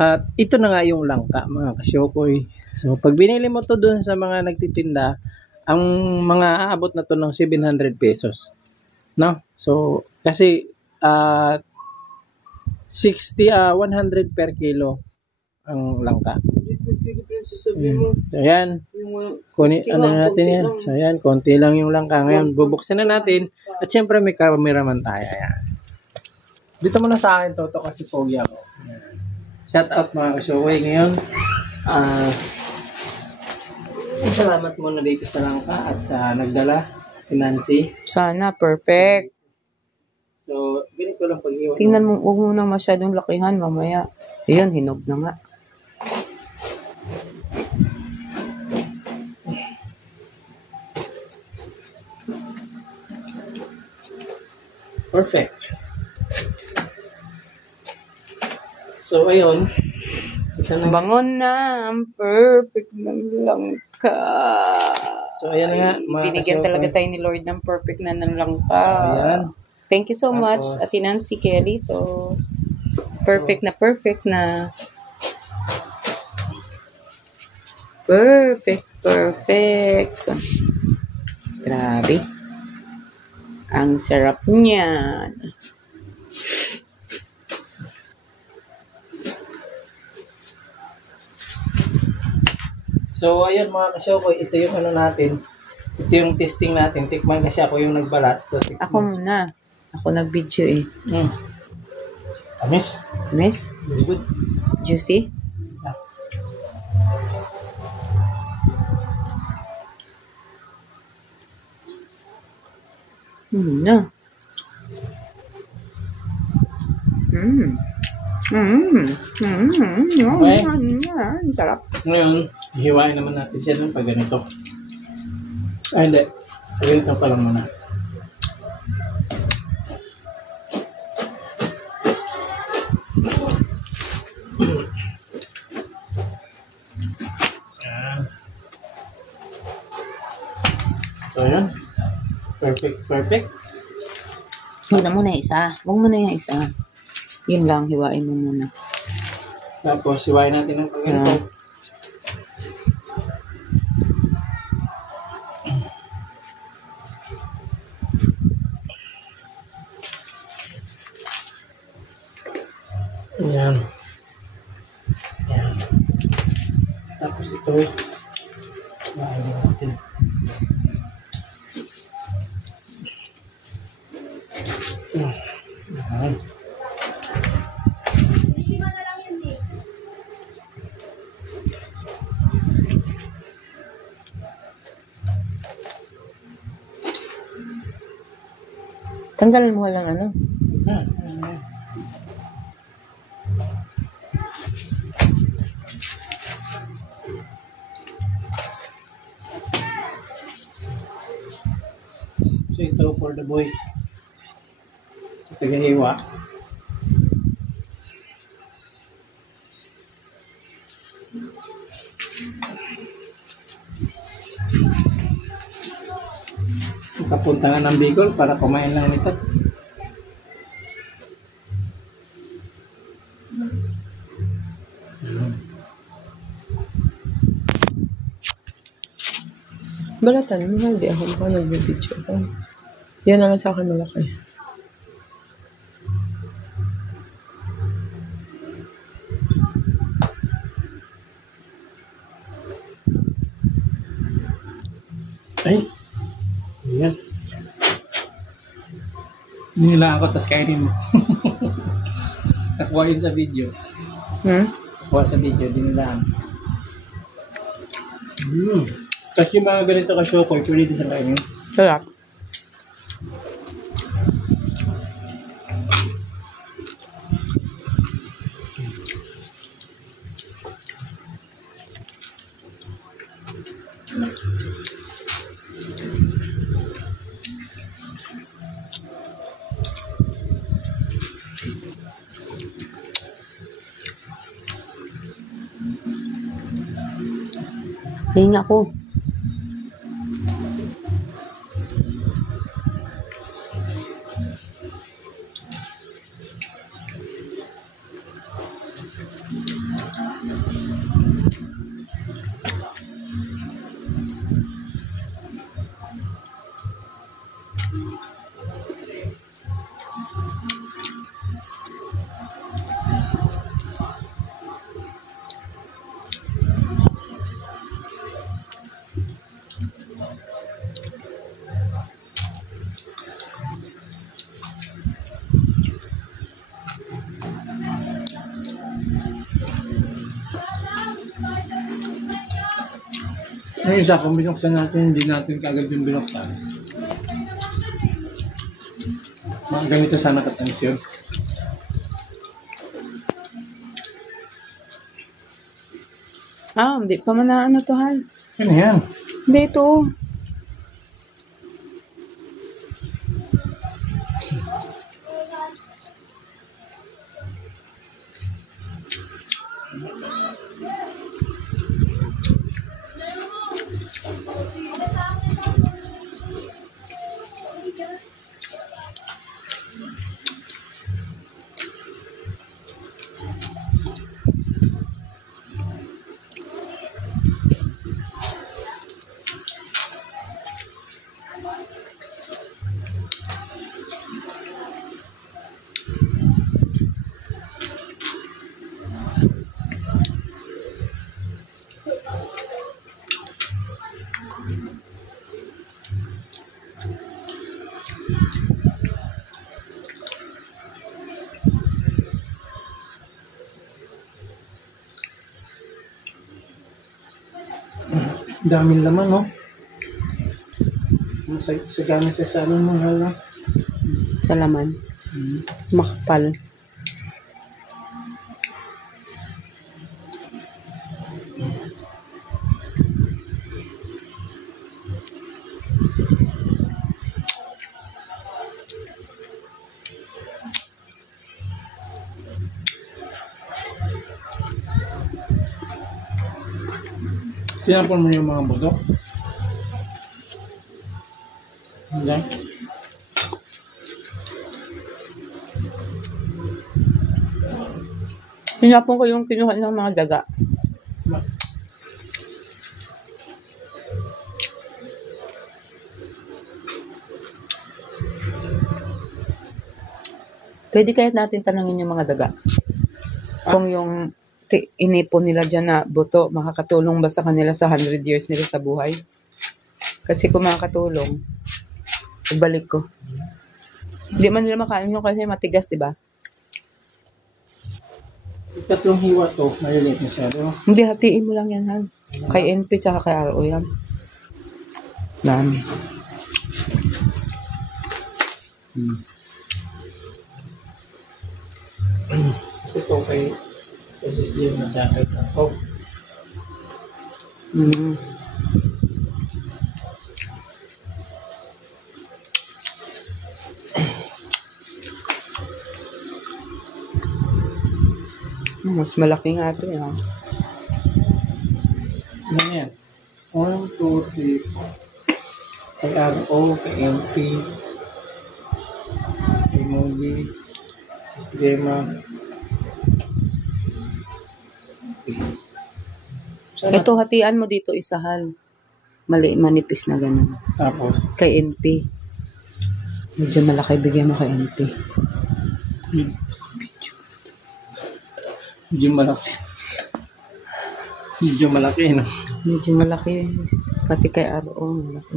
At ito na nga yung langka, mga kasyokoy. So, pag binili mo to dun sa mga nagtitinda, ang mga aabot na to ng 700 pesos. No? So, kasi 100 per kilo ang langka. So, ayan. Ano natin yan? So, ayan. Konti lang yung langka. Ngayon, bubuksan na natin. At syempre, may cameraman tayo. Ayan. Dito muna sa akin, Toto, kasi pogi ako. Shout out mga kasyokoy. Ngayon, salamat muna dito sa langka at sa nagdala, si Nancy. Sana, perfect. So, ganito lang pag-iwan. Tingnan mo, huwag mo nang masyadong lakihan mamaya. Ayun, hinog na nga. Perfect. So, ayun. Bangon na. Ang perfect ng langka. So, ayan na nga. Binigyan talaga tayo ni Lord ng perfect na ng langka. Ayan. Thank you so much, Ate Nancy Kelito. Perfect na perfect na. Perfect, perfect. Grabe. Ang sarap niyan. So, ayun mga kasyokoy, ito yung ano natin. Ito yung testing natin. Tikman kasi ako yung nagbalat. So, Ako muna. Ako nag-video eh. Tamis. Miss? Very good. Juicy? Yeah. Na. Sarap. Ngayon, hiwain naman natin siya ng pag ganito. Ay, hindi. Ganito pa lang muna. So, yan. Perfect, perfect. Huwag na muna yung isa. Huwag mo na yung isa. Yun lang, hiwain mo muna. Tapos, hiwain natin ng pag ganito. Ayan. Ayan. Tapos ito, hiwain natin. Ayan. Tanggalan mo lang ano. So ito for the boys. Sa tagahiwa. Kapunta nga ng Bicol para kumain lang nito. Balatan mo, hindi ako mukha nag-video ko. Yan na lang sa akin malaki. Ay! Ayan. Nila ako, tas kainin mo. Nakuha yun sa video. Nakuha sa video, dinilaan. Kasi yung mga ganito ka shokoy, pwede din sa kainin. Sarap. Hinga ko. Yung isa, kung binuksan natin, hindi natin kaagad yung binuksan. Mga ganito sana katamis yun. Hindi pa man na ano to, Hal. Ano yan? Hindi ito. Daming laman, no? Sagana sa salon mo, hala. Sa laman. Makapal. Sinapon mo yung mga buto? Hindi. Hinapon ko yung kinuha ng mga daga. Pwede kahit natin tanungin yung mga daga. Kung yung inipon nila dyan na buto, makakatulong ba sa kanila sa 100 years nila sa buhay? Kasi kung makakatulong, ibalik ko. Hindi man nila makain yun kasi matigas, di ba? Tatlong hiwa to, maliliit na siya, no? Hindi, hatiin mo lang yan, Han. Kay NP tsaka kay RO yan. Dami. Ito kay SSD na jacket ako. Mas malaki nga ito, yan. Ano yan? 1, 2, 3, 4. Kay RO, kay MP, kay Moji, Sistema. Ito, hatian mo dito isahal. Manipis na ganun. Tapos, Kay NP. Medyo malaki, bigyan mo kay NP. medyo malaki. Medyo malaki, no? Medyo malaki. Pati kay RO, malaki.